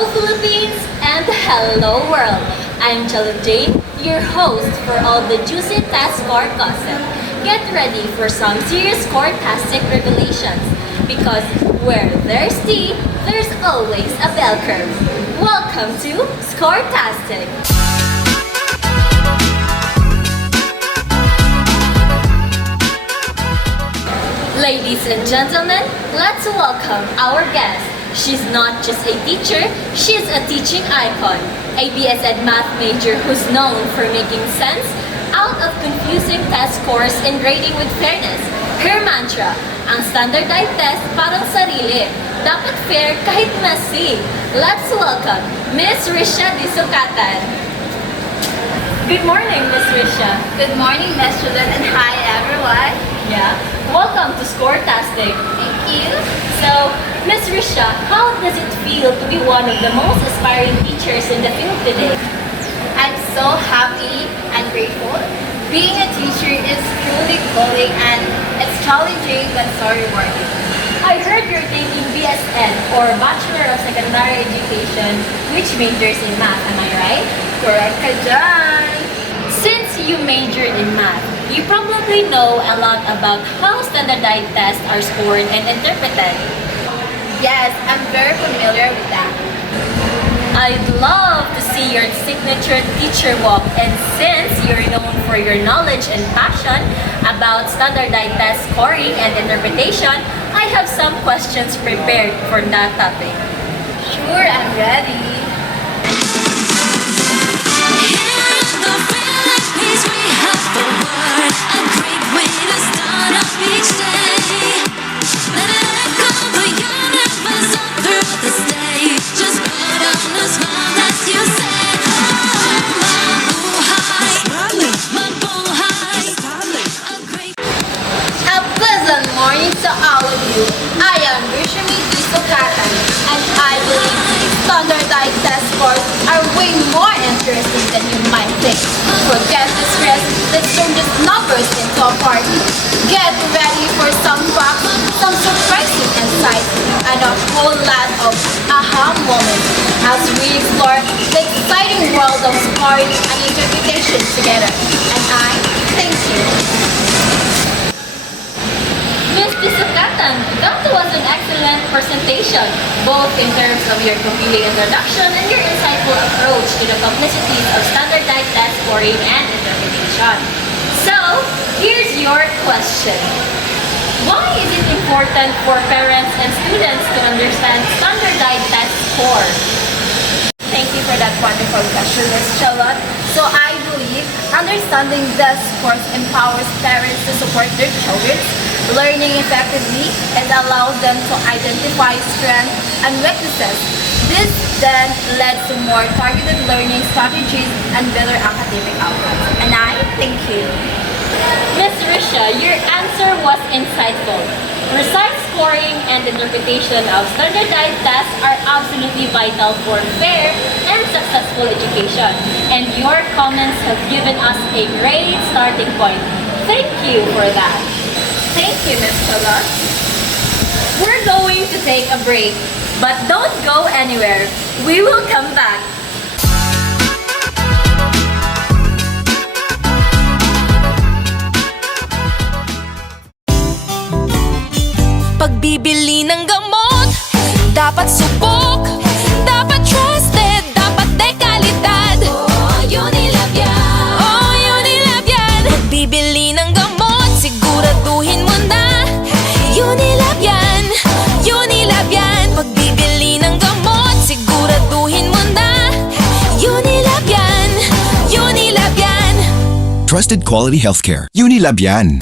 Hello Philippines and hello world. I'm Jello Jane, your host for all the juicy test score gossip. Get ready for some serious score-tastic revelations because where there's tea, there's always a bell curve. Welcome to Score-tastic. Ladies and gentlemen, let's welcome our guest. She's not just a teacher, she's a teaching icon. A BSEd math major who's known for making sense out of confusing test scores and grading with fairness. Her mantra, ang standardized test parang sarili. Dapat fair kahit messy. Let's welcome Miss Risha Disukatan. Good morning, Miss Risha. Good morning, Miss Julian, and hi, everyone. Yeah. Welcome to Score-tastic. Thank you. So, Miss Risha, how does it feel to be one of the most aspiring teachers in the field today? I'm so happy and grateful. Being a teacher is truly fulfilling and it's challenging but so rewarding. I heard you're taking BSN or Bachelor of Secondary Education, which majors in math, am I right? Correct ka dyan. Since you majored in math, you probably know a lot about how standardized tests are scored and interpreted. Yes, I'm very familiar with that. I'd love to see your signature teacher walk, and since you're known for your knowledge and passion about standardized test scoring and interpretation, I have some questions prepared for that topic. Sure, I'm ready. Morning to all of you. I am Rishami Disukatan and I believe standardized test scores are way more interesting than you might think. Forget the stress, let's turn these numbers into a party. Get ready for some facts, some surprising insights, and a whole lot of aha moments as we explore the exciting world of scoring and interpretation together. And I thank you. Miss Disukatan, that was an excellent presentation, both in terms of your compelling introduction and your insightful approach to the complexities of standardized test scoring and interpretation. So, here's your question. Why is it important for parents and students to understand standardized test score? Thank you for that wonderful question, Ms. Charlotte. So I believe understanding the scores empowers parents to support their children's learning effectively and allows them to identify strengths and weaknesses. This then led to more targeted learning strategies and better academic outcomes. And I thank you. Miss Risha, your answer was insightful. Precise scoring and interpretation of standardized tests are absolutely vital for fair and successful education. And your comments have given us a great starting point. Thank you for that. Thank you, Ms. Charlotte. We're going to take a break, but don't go anywhere. We will come back. Pagbibili ng gamot, dapat subok, dapat trusted, dapat dekalidad. Oh, Unilab yan. Oh, Unilab yan. Pagbibili ng gamot, siguraduhin mo na. Unilab yan. Unilab yan. Pagbibili ng gamot, siguraduhin mo na. Unilab yan. Unilab yan. Trusted quality healthcare. Unilab yan.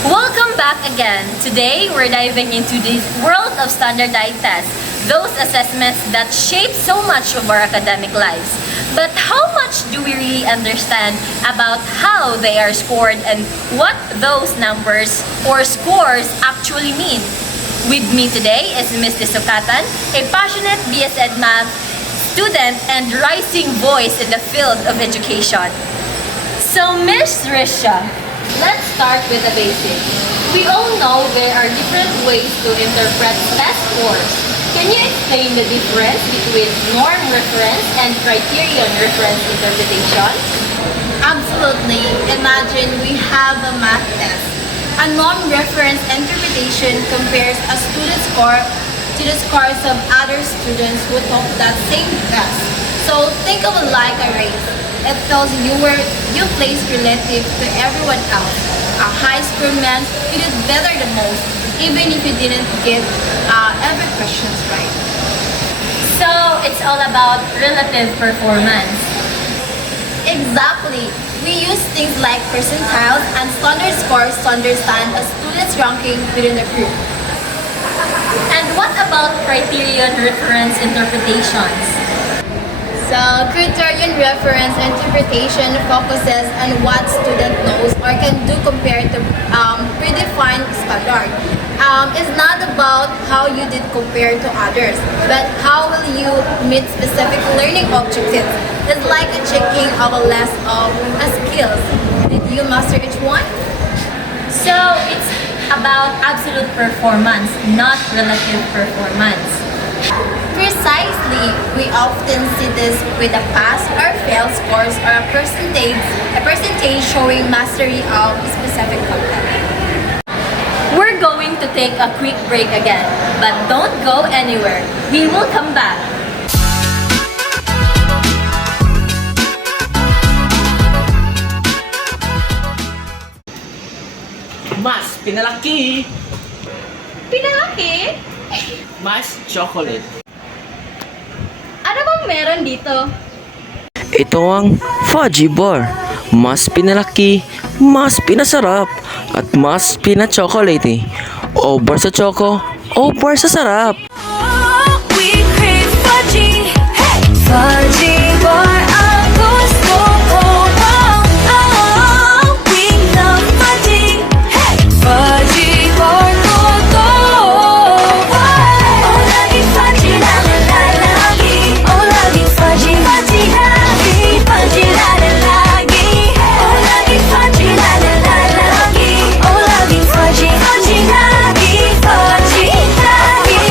Welcome back again. Today, we're diving into the world of standardized tests, those assessments that shape so much of our academic lives. But how much do we really understand about how they are scored and what those numbers or scores actually mean? With me today is Ms. Disukatan, a passionate BSEd math student and rising voice in the field of education. So, Ms. Risha, let's start with the basics. We all know there are different ways to interpret test scores. Can you explain the difference between norm reference and criterion reference interpretation? Absolutely. Imagine we have a math test. A norm reference interpretation compares a student score to the scores of other students who took that same test. So think of it like a race. It tells you where you place relative to everyone else. A high score meant you did better than most, even if you didn't get every questions right. So it's all about relative performance. Exactly. We use things like percentiles and standard scores to understand a student's ranking within a group. And what about criterion reference interpretations? So, criterion reference interpretation focuses on what student knows or can do compared to predefined standard. It's not about how you did compare to others, but how will you meet specific learning objectives. It's like a checking of a list of skills. Did you master each one? So it's about absolute performance, not relative performance. Precisely, we often see this with a pass or fail scores or a percentage showing mastery of a specific content. We're going to take a quick break again, but don't go anywhere. We will come back. Mas pinalaki. Pinalaki? Mas chocolate. Ano bang meron dito? Ito ang fudgy bar. Mas pinalaki, mas pinasarap, at mas pina-chocolate. Over sa choco, over sa sarap. We crave fudgy, hey! Fudgy bar ang gusto ko. We love fudgy, hey! Fudgy bar ko to. Oh, laging fudgy lang ang lalaki. Oh, laging fudgy, fudgy lagi. Fudgy lalaki. Oh, laging fudgy lalaki. Oh, laging fudgy, fudgy lagi. Fudgy lagi.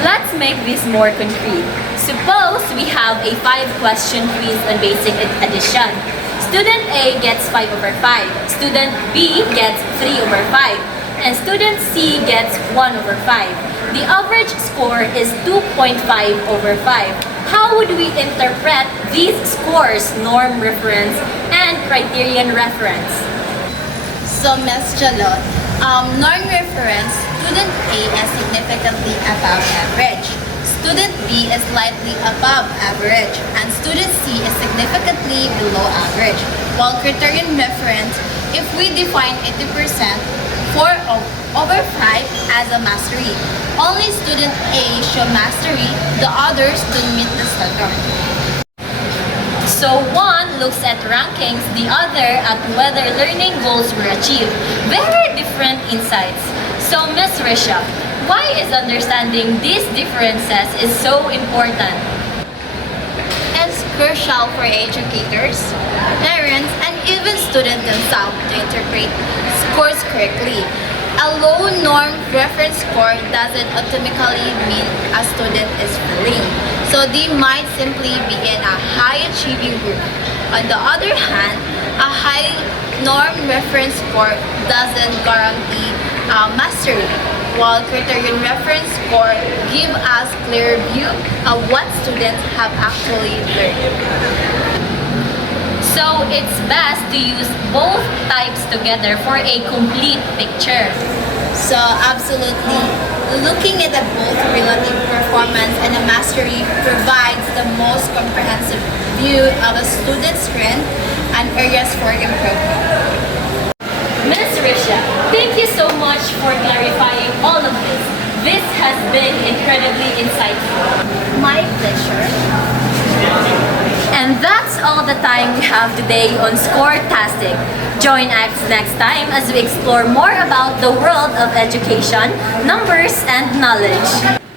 Let's make this more concrete. Suppose we have a 5-question quiz on basic addition. Student A gets 5 over 5. Student B gets 3 over 5. And student C gets 1 over 5. The average score is 2.5 over 5. How would we interpret these scores, norm reference and criterion reference? So, Ms. Jalot, norm reference, student A is significantly above average. Student B is slightly above average. And student C is significantly below average. While criterion reference, if we define 80%, 4 over 5 as a mastery. Only student A show mastery, the others don't meet the standard. So one looks at rankings, the other at whether learning goals were achieved. Very different insights. So Ms. Risha, why is understanding these differences is so important? It's crucial for educators, parents, and even students themselves to interpret scores correctly. A low norm reference score doesn't automatically mean a student is failing. So they might simply be in a high achieving group. On the other hand, a high norm reference score doesn't guarantee mastery, while criterion reference score give us clear view of what students have actually learned. So it's best to use both types together for a complete picture. So absolutely, looking at the both relative performance and the mastery provides the most comprehensive view of a student's strength and areas for improvement. Ms. Risha, thank you so much for clarifying all of this. This has been incredibly insightful. My pleasure. And And that's all the time we have today on Scoretastic. Join us next time as we explore more about the world of education, numbers, and knowledge.